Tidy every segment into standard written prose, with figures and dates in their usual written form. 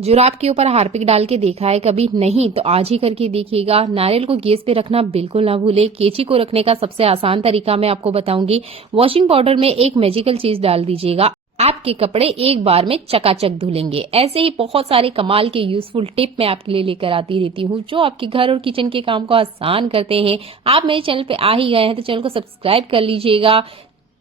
जुराब के ऊपर हार्पिक डाल के देखा है कभी? नहीं तो आज ही करके देखिएगा। नारियल को गैस पे रखना बिल्कुल ना भूले। केची को रखने का सबसे आसान तरीका मैं आपको बताऊंगी। वॉशिंग पाउडर में एक मैजिकल चीज डाल दीजिएगा, आपके कपड़े एक बार में चकाचक धुलेंगे। ऐसे ही बहुत सारे कमाल के यूजफुल टिप मैं आपके लिए लेकर आती रहती हूँ जो आपके घर और किचन के काम को आसान करते हैं। आप मेरे चैनल पे आ ही गए हैं तो चैनल को सब्सक्राइब कर लीजिएगा।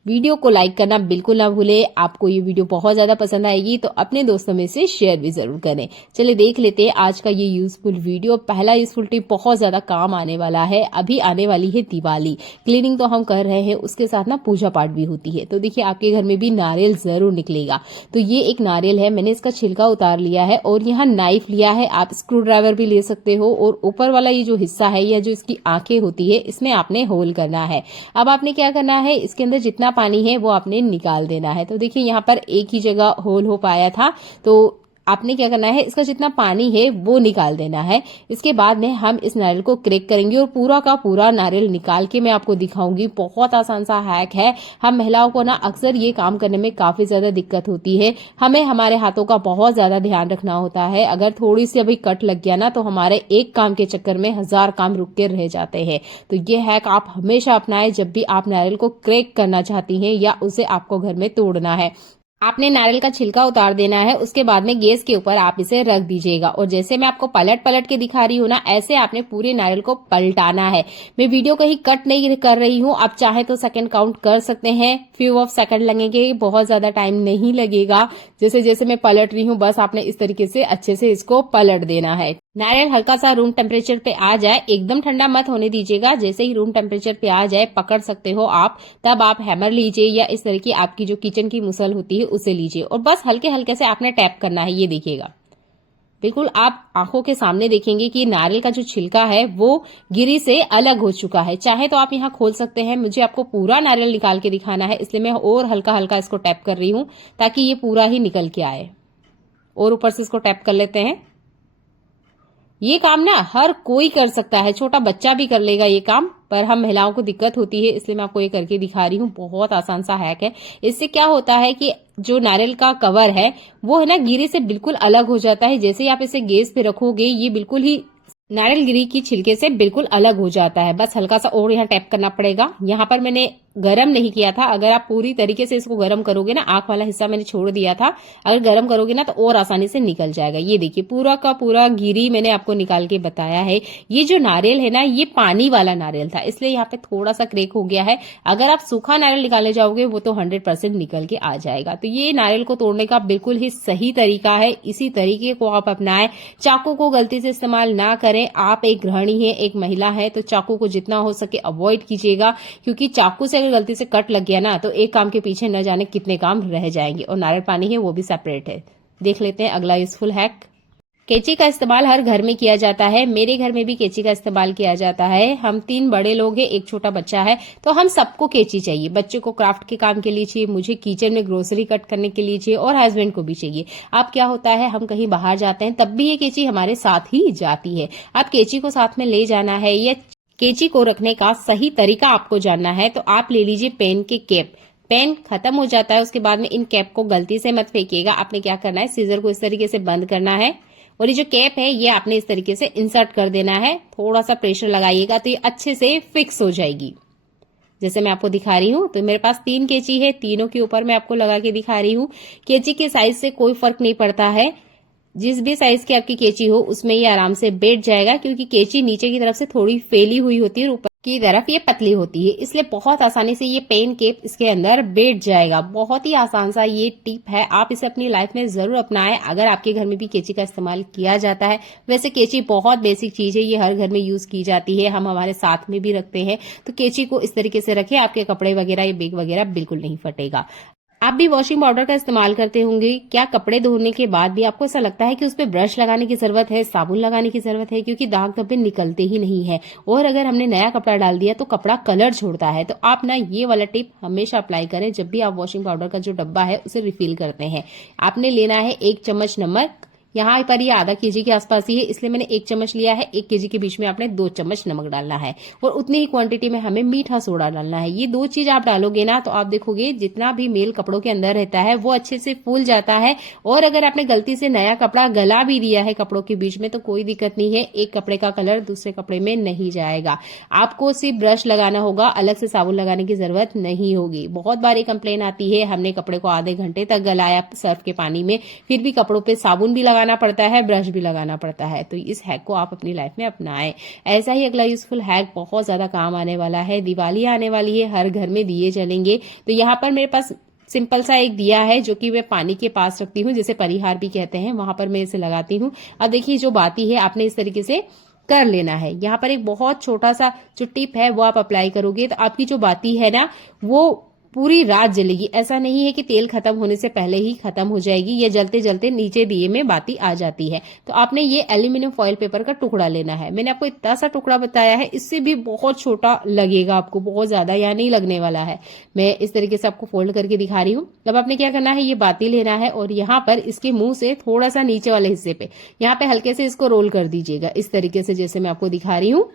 वीडियो को लाइक करना बिल्कुल ना भूले। आपको ये वीडियो बहुत ज्यादा पसंद आएगी तो अपने दोस्तों में से शेयर भी जरूर करें। चलिए देख लेते हैं आज का ये यूजफुल वीडियो। पहला यूजफुल टिप बहुत ज्यादा काम आने वाला है। अभी आने वाली है दिवाली, क्लीनिंग तो हम कर रहे हैं, उसके साथ ना पूजा पाठ भी होती है। तो देखिए आपके घर में भी नारियल जरूर निकलेगा। तो ये एक नारियल है, मैंने इसका छिलका उतार लिया है और यहाँ नाइफ लिया है। आप स्क्रू ड्राइवर भी ले सकते हो। और ऊपर वाला ये जो हिस्सा है या जो इसकी आंखें होती है इसमें आपने होल करना है। अब आपने क्या करना है, इसके अंदर जितना पानी है वो आपने निकाल देना है। तो देखिए यहाँ पर एक ही जगह होल हो पाया था, तो आपने क्या करना है, इसका जितना पानी है वो निकाल देना है। इसके बाद में हम इस नारियल को क्रैक करेंगे और पूरा का पूरा नारियल निकाल के मैं आपको दिखाऊंगी। बहुत आसान सा हैक है। हम महिलाओं को ना अक्सर ये काम करने में काफी ज्यादा दिक्कत होती है। हमें हमारे हाथों का बहुत ज्यादा ध्यान रखना होता है। अगर थोड़ी सी अभी कट लग गया ना तो हमारे एक काम के चक्कर में 1000 काम रुक के रह जाते हैं। तो ये हैक आप हमेशा अपनाएं जब भी आप नारियल को क्रैक करना चाहती हैं या उसे आपको घर में तोड़ना है। आपने नारियल का छिलका उतार देना है। उसके बाद में गैस के ऊपर आप इसे रख दीजिएगा और जैसे मैं आपको पलट पलट के दिखा रही हूँ ना, ऐसे आपने पूरे नारियल को पलटाना है। मैं वीडियो कहीं कट नहीं कर रही हूँ, आप चाहे तो सेकंड काउंट कर सकते हैं। फ्यू ऑफ सेकंड लगेंगे, बहुत ज्यादा टाइम नहीं लगेगा। जैसे जैसे मैं पलट रही हूँ बस आपने इस तरीके से अच्छे से इसको पलट देना है। नारियल हल्का सा रूम टेम्परेचर पे आ जाए, एकदम ठंडा मत होने दीजिएगा। जैसे ही रूम टेम्परेचर पे आ जाए, पकड़ सकते हो आप, तब आप हैमर लीजिए या इस तरह की आपकी जो किचन की मुसल होती है उसे लीजिए और बस हल्के हल्के से आपने टैप करना है। ये देखिएगा, बिल्कुल आप आंखों के सामने देखेंगे कि नारियल का जो छिलका है वो गिरी से अलग हो चुका है। चाहे तो आप यहाँ खोल सकते हैं। मुझे आपको पूरा नारियल निकाल के दिखाना है इसलिए मैं और हल्का हल्का इसको टैप कर रही हूँ ताकि ये पूरा ही निकल के आए। और ऊपर से इसको टैप कर लेते हैं। ये काम ना हर कोई कर सकता है, छोटा बच्चा भी कर लेगा ये काम, पर हम महिलाओं को दिक्कत होती है इसलिए मैं आपको ये करके दिखा रही हूँ। बहुत आसान सा हैक है। इससे क्या होता है कि जो नारियल का कवर है वो है ना गिरी से बिल्कुल अलग हो जाता है। जैसे ही आप इसे गैस पे रखोगे ये बिल्कुल ही नारियल गिरी की छिलके से बिल्कुल अलग हो जाता है। बस हल्का सा और यहाँ टैप करना पड़ेगा। यहाँ पर मैंने गरम नहीं किया था। अगर आप पूरी तरीके से इसको गरम करोगे ना, आंख वाला हिस्सा मैंने छोड़ दिया था, अगर गरम करोगे ना तो और आसानी से निकल जाएगा। ये देखिए पूरा का पूरा गिरी मैंने आपको निकाल के बताया है। ये जो नारियल है ना ये पानी वाला नारियल था इसलिए यहाँ पे थोड़ा सा क्रैक हो गया है। अगर आप सूखा नारियल निकालने जाओगे वो तो 100% निकल के आ जाएगा। तो ये नारियल को तोड़ने का बिल्कुल ही सही तरीका है। इसी तरीके को आप अपनाएं। चाकू को गलती से इस्तेमाल ना करें। आप एक गृहिणी है, एक महिला है, तो चाकू को जितना हो सके अवॉइड कीजिएगा क्योंकि चाकू से अगर गलती से कट लग गया ना तो एक काम के पीछे न जाने कितने काम रह जाएंगे। और नारियल पानी है वो भी सेपरेट है। देख लेते हैं अगला यूजफुल हैक। कैंची का इस्तेमाल हर घर में किया जाता है। मेरे घर में भी कैंची का इस्तेमाल किया जाता है। हम 3 बड़े लोग हैं, एक छोटा बच्चा है, तो हम सबको कैंची चाहिए। बच्चे को क्राफ्ट के काम के लिए चाहिए, मुझे किचन में ग्रोसरी कट करने के लिए चाहिए और हस्बैंड को भी चाहिए। अब क्या होता है, हम कहीं बाहर जाते हैं तब भी ये कैंची हमारे साथ ही जाती है। अब कैंची को साथ में ले जाना है या कैंची को रखने का सही तरीका आपको जानना है तो आप ले लीजिए पेन के कैप। पेन खत्म हो जाता है उसके बाद में इन कैप को गलती से मत फेंकिएगा। आपने क्या करना है, सीजर को इस तरीके से बंद करना है और ये जो कैप है ये आपने इस तरीके से इंसर्ट कर देना है। थोड़ा सा प्रेशर लगाइएगा तो ये अच्छे से फिक्स हो जाएगी। जैसे मैं आपको दिखा रही हूँ तो मेरे पास 3 कैंची है, तीनों के ऊपर मैं आपको लगा के दिखा रही हूँ। कैंची के साइज से कोई फर्क नहीं पड़ता है। जिस भी साइज की आपकी कैंची हो उसमें ये आराम से बैठ जाएगा क्योंकि कैंची नीचे की तरफ से थोड़ी फैली हुई होती है और ऊपर की तरफ ये पतली होती है, इसलिए बहुत आसानी से ये पेन केप इसके अंदर बैठ जाएगा। बहुत ही आसान सा ये टिप है, आप इसे अपनी लाइफ में जरूर अपनाएं अगर आपके घर में भी कैंची का इस्तेमाल किया जाता है। वैसे कैंची बहुत बेसिक चीज है, ये हर घर में यूज की जाती है, हम हमारे साथ में भी रखते हैं। तो कैंची को इस तरीके से रखें, आपके कपड़े वगैरह या बैग वगैरह बिल्कुल नहीं फटेगा। आप भी वॉशिंग पाउडर का इस्तेमाल करते होंगे। क्या कपड़े धोने के बाद भी आपको ऐसा लगता है कि उस पर ब्रश लगाने की जरूरत है, साबुन लगाने की जरूरत है, क्योंकि दाग धब्बे निकलते ही नहीं है और अगर हमने नया कपड़ा डाल दिया तो कपड़ा कलर छोड़ता है। तो आप ना ये वाला टिप हमेशा अप्लाई करें जब भी आप वॉशिंग पाउडर का जो डब्बा है उसे रिफिल करते हैं। आपने लेना है 1 चम्मच नमक यहाँ पर ये आधा केजी के आसपास ही है, इसलिए मैंने 1 चम्मच लिया है। 1 केजी के बीच में आपने 2 चम्मच नमक डालना है और उतनी ही क्वांटिटी में हमें मीठा सोडा डालना है। ये 2 चीज आप डालोगे ना तो आप देखोगे जितना भी मेल कपड़ों के अंदर रहता है वो अच्छे से फूल जाता है। और अगर आपने गलती से नया कपड़ा गला भी दिया है कपड़ों के बीच में तो कोई दिक्कत नहीं है, एक कपड़े का कलर दूसरे कपड़े में नहीं जाएगा। आपको सिर्फ ब्रश लगाना होगा, अलग से साबुन लगाने की जरूरत नहीं होगी। बहुत बार ये कंप्लेन आती है, हमने कपड़े को आधे घंटे तक गलाया सर्फ के पानी में, फिर भी कपड़ों पे साबुन भी लगाना पड़ता है, ब्रश भी लगाना पड़ता है। तो इस हैक को आप अपनी लाइफ में अपनाएं। ऐसा ही अगला यूजफुल हैक बहुत ज्यादा काम आने वाला है। दिवाली आने वाली है, हर घर में दिए जलेंगे, तो यहाँ पर मेरे पास सिंपल सा एक दिया है जो कि मैं पानी के पास रखती हूँ, जिसे परिहार भी कहते हैं, वहां पर मैं इसे लगाती हूँ। अब देखिए जो बाती है आपने इस तरीके से कर लेना है। यहाँ पर एक बहुत छोटा सा जो टिप है वो आप अप्लाई करोगे तो आपकी जो बाती है ना वो पूरी रात जलेगी। ऐसा नहीं है कि तेल खत्म होने से पहले ही खत्म हो जाएगी, या जलते जलते नीचे दिए में बाती आ जाती है। तो आपने ये एल्यूमिनियम फॉइल पेपर का टुकड़ा लेना है। मैंने आपको इतना सा टुकड़ा बताया है, इससे भी बहुत छोटा लगेगा आपको, बहुत ज्यादा यहाँ नहीं लगने वाला है। मैं इस तरीके से आपको फोल्ड करके दिखा रही हूँ। अब आपने क्या करना है, ये बाती लेना है और यहाँ पर इसके मुंह से थोड़ा सा नीचे वाले हिस्से पे यहाँ पे हल्के से इसको रोल कर दीजिएगा, इस तरीके से जैसे मैं आपको दिखा रही हूँ।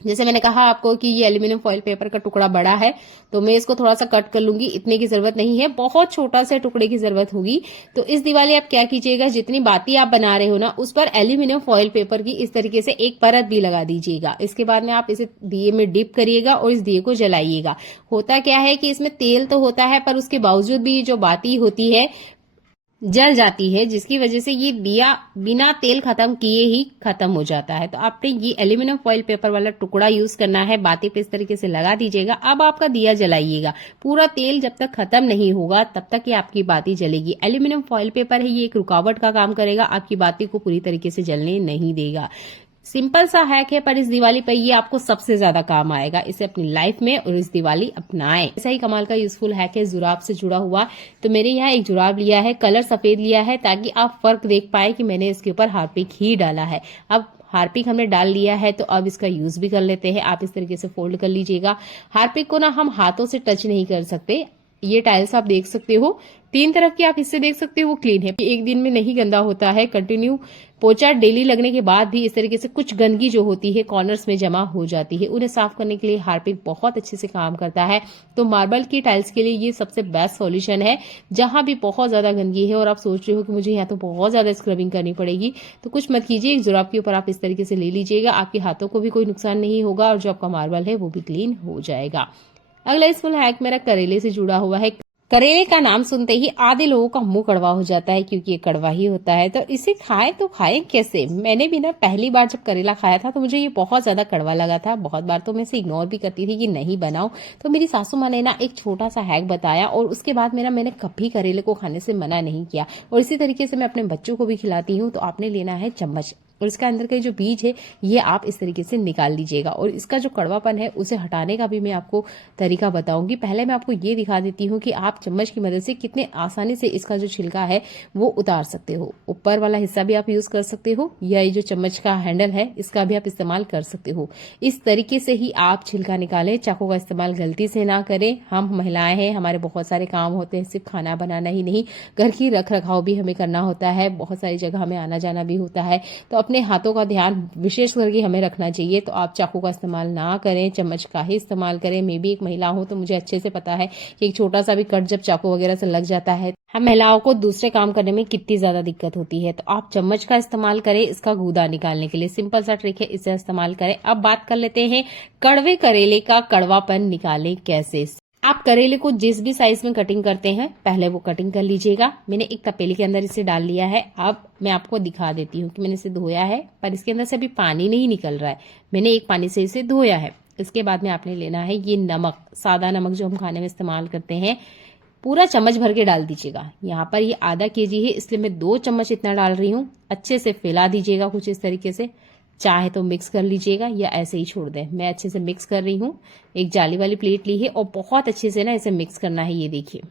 जैसे मैंने कहा आपको कि ये एल्यूमिनियम फॉइल पेपर का टुकड़ा बड़ा है तो मैं इसको थोड़ा सा कट कर लूंगी, इतने की जरूरत नहीं है, बहुत छोटा सा टुकड़े की जरूरत होगी। तो इस दिवाली आप क्या कीजिएगा, जितनी बाती आप बना रहे हो ना उस पर एल्यूमिनियम फॉइल पेपर की इस तरीके से एक परत भी लगा दीजिएगा। इसके बाद में आप इसे दिए में डिप करिएगा और इस दिए को जलाइएगा। होता क्या है कि इसमें तेल तो होता है पर उसके बावजूद भी जो बाती होती है जल जाती है, जिसकी वजह से ये दिया बिना तेल खत्म किए ही खत्म हो जाता है। तो आपने ये एल्यूमिनियम फॉइल पेपर वाला टुकड़ा यूज करना है, बाती पे इस तरीके से लगा दीजिएगा। अब आपका दिया जलाइएगा, पूरा तेल जब तक खत्म नहीं होगा तब तक ये आपकी बाती जलेगी। एल्यूमिनियम फॉइल पेपर है, ये एक रुकावट का काम करेगा, आपकी बाती को पूरी तरीके से जलने नहीं देगा। सिंपल सा हैक है पर इस दिवाली पर ये आपको सबसे ज्यादा काम आएगा। इसे अपनी लाइफ में और इस दिवाली अपनाएं। ऐसा ही कमाल का यूजफुल हैक है जुराब से जुड़ा हुआ। तो मेरे यहाँ एक जुराब लिया है, कलर सफेद लिया है ताकि आप फर्क देख पाए कि मैंने इसके ऊपर हार्पिक ही डाला है। अब हार्पिक हमने डाल लिया है तो अब इसका यूज भी कर लेते हैं। आप इस तरीके से फोल्ड कर लीजिएगा। हार्पिक को ना हम हाथों से टच नहीं कर सकते। ये टाइल्स आप देख सकते हो, 3 तरफ के आप हिस्से देख सकते हो, वो क्लीन है, एक दिन में नहीं गंदा होता है। कंटिन्यू पोछा डेली लगने के बाद भी इस तरीके से कुछ गंदगी जो होती है कॉर्नर्स में जमा हो जाती है, उन्हें साफ करने के लिए हार्पिक बहुत अच्छे से काम करता है। तो मार्बल की टाइल्स के लिए ये सबसे बेस्ट सॉल्यूशन है। जहां भी बहुत ज्यादा गंदगी है और आप सोच रहे हो कि मुझे यहाँ तो बहुत ज्यादा स्क्रबिंग करनी पड़ेगी, तो कुछ मत कीजिए, एक जुराब के ऊपर आप इस तरीके से ले लीजिएगा, आपके हाथों को भी कोई नुकसान नहीं होगा और जो आपका मार्बल है वो भी क्लीन हो जाएगा। अगला यूजफुल हैक मेरा करेले से जुड़ा हुआ है। करेले का नाम सुनते ही आधे लोगों का मुंह कड़वा हो जाता है क्योंकि ये कड़वा ही होता है। तो इसे खाएं तो खाएं कैसे? मैंने भी ना पहली बार जब करेला खाया था तो मुझे ये बहुत ज्यादा कड़वा लगा था। बहुत बार तो मैं इसे इग्नोर भी करती थी कि नहीं बनाओ। तो मेरी सासू माँ ने ना एक छोटा सा हैक बताया और उसके बाद मैंने कभी करेले को खाने से मना नहीं किया। और इसी तरीके से मैं अपने बच्चों को भी खिलाती हूँ। तो आपने लेना है चम्मच और इसका अंदर का जो बीज है ये आप इस तरीके से निकाल लीजिएगा और इसका जो कड़वापन है उसे हटाने का भी मैं आपको तरीका बताऊंगी। पहले मैं आपको ये दिखा देती हूँ कि आप चम्मच की मदद से कितने आसानी से इसका जो छिलका है वो उतार सकते हो। ऊपर वाला हिस्सा भी आप यूज कर सकते हो या ये जो चम्मच का हैंडल है इसका भी आप इस्तेमाल कर सकते हो। इस तरीके से ही आप छिलका निकालें। चाकू का इस्तेमाल गलती से ना करें। हम महिलाएं हैं, हमारे बहुत सारे काम होते हैं, सिर्फ खाना बनाना ही नहीं, घर की रख रखाव भी हमें करना होता है, बहुत सारी जगह हमें आना जाना भी होता है। तो अपने हाथों का ध्यान विशेष करके हमें रखना चाहिए। तो आप चाकू का इस्तेमाल ना करें, चम्मच का ही इस्तेमाल करें। मैं भी एक महिला हूं तो मुझे अच्छे से पता है कि एक छोटा सा भी कट जब चाकू वगैरह से लग जाता है हम महिलाओं को दूसरे काम करने में कितनी ज्यादा दिक्कत होती है। तो आप चम्मच का इस्तेमाल करें इसका गूदा निकालने के लिए। सिंपल सा ट्रिक है, इसे इस्तेमाल करें। अब बात कर लेते हैं कड़वे करेले का कड़वापन निकालें कैसे। आप करेले को जिस भी साइज में कटिंग करते हैं पहले वो कटिंग कर लीजिएगा। मैंने एक तपेली के अंदर इसे डाल लिया है। अब मैं आपको दिखा देती हूँ कि मैंने इसे धोया है पर इसके अंदर से अभी पानी नहीं निकल रहा है। मैंने एक पानी से इसे धोया है। इसके बाद में आपने लेना है ये नमक, सादा नमक जो हम खाने में इस्तेमाल करते हैं, पूरा चम्मच भर के डाल दीजिएगा। यहाँ पर ये आधा केजी है इसलिए मैं 2 चम्मच इतना डाल रही हूँ। अच्छे से फैला दीजिएगा कुछ इस तरीके से, चाहे तो मिक्स कर लीजिएगा या ऐसे ही छोड़ दें। मैं अच्छे से मिक्स कर रही हूँ। एक जाली वाली प्लेट ली है और बहुत अच्छे से ना इसे मिक्स करना है। ये देखिए,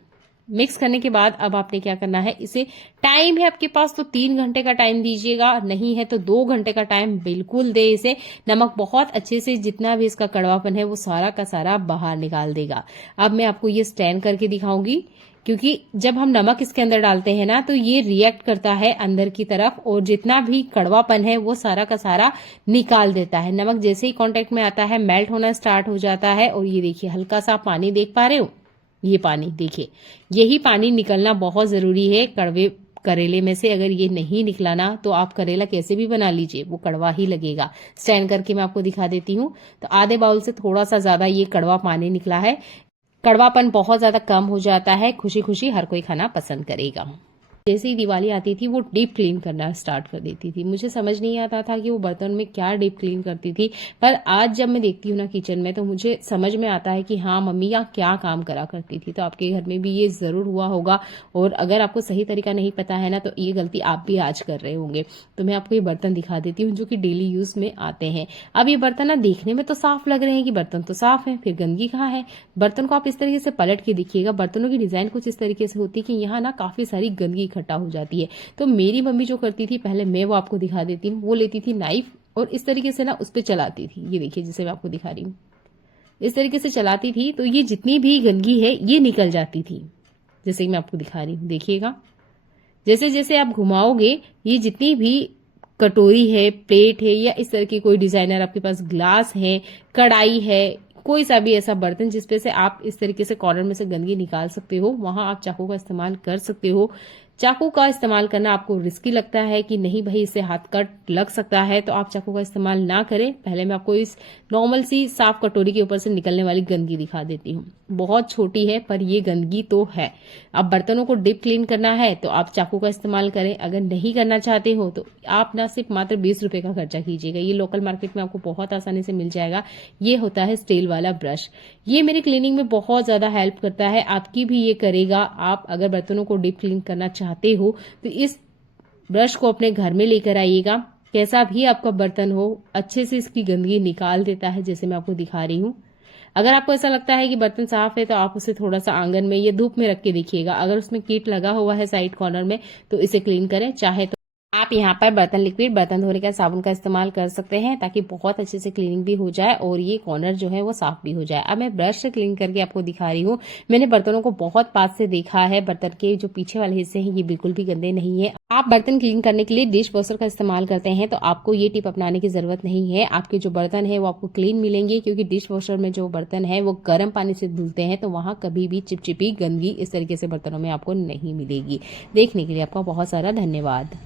मिक्स करने के बाद अब आपने क्या करना है, इसे टाइम है आपके पास तो 3 घंटे का टाइम दीजिएगा, नहीं है तो 2 घंटे का टाइम बिल्कुल दे इसे। नमक बहुत अच्छे से जितना भी इसका कड़वापन है वो सारा का सारा बाहर निकाल देगा। अब मैं आपको ये स्टैंड करके दिखाऊंगी। क्योंकि जब हम नमक इसके अंदर डालते हैं ना तो ये रिएक्ट करता है अंदर की तरफ और जितना भी कड़वापन है वो सारा का सारा निकाल देता है। नमक जैसे ही कांटेक्ट में आता है मेल्ट होना स्टार्ट हो जाता है और ये देखिए हल्का सा पानी देख पा रहे हो, ये पानी देखिए, यही पानी निकलना बहुत जरूरी है कड़वे करेले में से। अगर ये नहीं निकला ना तो आप करेला कैसे भी बना लीजिए वो कड़वा ही लगेगा। स्टैंड करके मैं आपको दिखा देती हूँ। तो आधे बाउल से थोड़ा सा ज्यादा ये कड़वा पानी निकला है। कड़वापन बहुत ज्यादा कम हो जाता है, खुशी खुशी हर कोई खाना पसंद करेगा। जैसे ही दिवाली आती थी वो डीप क्लीन करना स्टार्ट कर देती थी। मुझे समझ नहीं आता था कि वो बर्तन में क्या डीप क्लीन करती थी, पर आज जब मैं देखती हूँ ना किचन में तो मुझे समझ में आता है कि हाँ मम्मी यहाँ क्या काम करा करती थी। तो आपके घर में भी ये जरूर हुआ होगा और अगर आपको सही तरीका नहीं पता है ना तो ये गलती आप भी आज कर रहे होंगे। तो मैं आपको ये बर्तन दिखा देती हूँ जो कि डेली यूज में आते हैं। अब ये बर्तन ना देखने में तो साफ लग रहे हैं कि बर्तन तो साफ है, फिर गंदगी कहाँ है। बर्तन को आप इस तरीके से पलट के देखिएगा, बर्तनों की डिजाइन कुछ इस तरीके से होती है कि यहाँ ना काफी सारी गंदगी इकट्ठा हो जाती है। तो मेरी मम्मी जो करती थी, पहले मैं वो आपको दिखा देती हूँ, वो लेती थी नाइफ और इस तरीके से ना उस पर चलाती थी। ये देखिए जैसे मैं आपको दिखा रही हूँ, इस तरीके से चलाती थी तो ये जितनी भी गंदगी है ये निकल जाती थी। जैसे मैं आपको दिखा रही हूँ, देखिएगा जैसे जैसे आप घुमाओगे ये जितनी भी कटोरी है, प्लेट है या इस तरह की कोई डिजाइनर आपके पास ग्लास है, कढ़ाई है, कोई सा भी ऐसा बर्तन जिसपे से आप इस तरीके से कॉर्नर में से गंदगी निकाल सकते हो, वहां आप चाकू का इस्तेमाल कर सकते हो। चाकू का इस्तेमाल करना आपको रिस्की लगता है कि नहीं भाई इससे हाथ कट लग सकता है, तो आप चाकू का इस्तेमाल ना करें। पहले मैं आपको इस नॉर्मल सी साफ कटोरी के ऊपर से निकलने वाली गंदगी दिखा देती हूँ। बहुत छोटी है पर ये गंदगी तो है। अब बर्तनों को डीप क्लीन करना है तो आप चाकू का इस्तेमाल करें, अगर नहीं करना चाहते हो तो आप ना सिर्फ मात्र 20 रुपए का खर्चा कीजिएगा। ये लोकल मार्केट में आपको बहुत आसानी से मिल जाएगा। ये होता है स्टील वाला ब्रश। ये मेरी क्लीनिंग में बहुत ज्यादा हेल्प करता है, आपकी भी ये करेगा। आप अगर बर्तनों को डीप क्लीन करना चाहते हो तो इस ब्रश को अपने घर में लेकर आइएगा। कैसा भी आपका बर्तन हो अच्छे से इसकी गंदगी निकाल देता है, जैसे मैं आपको दिखा रही हूँ। अगर आपको ऐसा लगता है कि बर्तन साफ है तो आप उसे थोड़ा सा आंगन में या धूप में रख के देखिएगा। अगर उसमें कीट लगा हुआ है साइड कॉर्नर में तो इसे क्लीन करें। चाहे तो आप यहाँ पर बर्तन लिक्विड, बर्तन धोने का साबुन का इस्तेमाल कर सकते हैं ताकि बहुत अच्छे से क्लीनिंग भी हो जाए और ये कॉर्नर जो है वो साफ भी हो जाए। अब मैं ब्रश से क्लीन करके आपको दिखा रही हूँ। मैंने बर्तनों को बहुत पास से देखा है, बर्तन के जो पीछे वाले हिस्से हैं ये बिल्कुल भी गंदे नहीं है। आप बर्तन क्लीन करने के लिए डिश वॉशर का इस्तेमाल करते हैं तो आपको ये टिप अपनाने की जरूरत नहीं है। आपके जो बर्तन है वो आपको क्लीन मिलेंगे, क्योंकि डिश वॉशर में जो बर्तन है वो गर्म पानी से धुलते हैं तो वहां कभी भी चिपचिपी गंदगी इस तरीके से बर्तनों में आपको नहीं मिलेगी। देखने के लिए आपका बहुत सारा धन्यवाद।